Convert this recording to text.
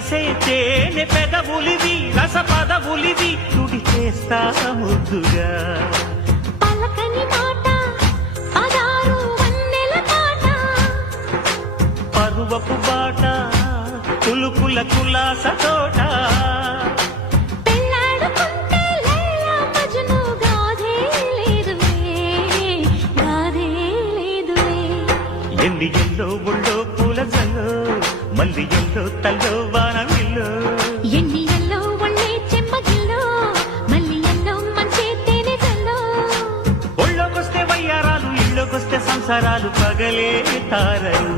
చేసే తేనె పెదవులివి రస పదవులివి తుడి చేస్తా ముద్దుగా పలకని మాట పదారు వన్నెల పాట పరువపు బాట కులుకుల కులాస తోట పెళ్ళాడుకుంటే లైలా మజ్ను గాథే లేదులే ఎన్ని ఎల్లో ఒళ్ళో పూల జల్లో మల్లి ఎల్లో తల్లో వానవిల్లో ఎన్ని ఎల్లో ఒళ్ళే చెమ్మగిల్లో మల్లి ఎల్లో మంచే తేనె జల్లో ఒళ్ళోకొస్తే వయ్యారాలు ఇళ్ళోకొస్తే సంసారాలు పగలే తారలు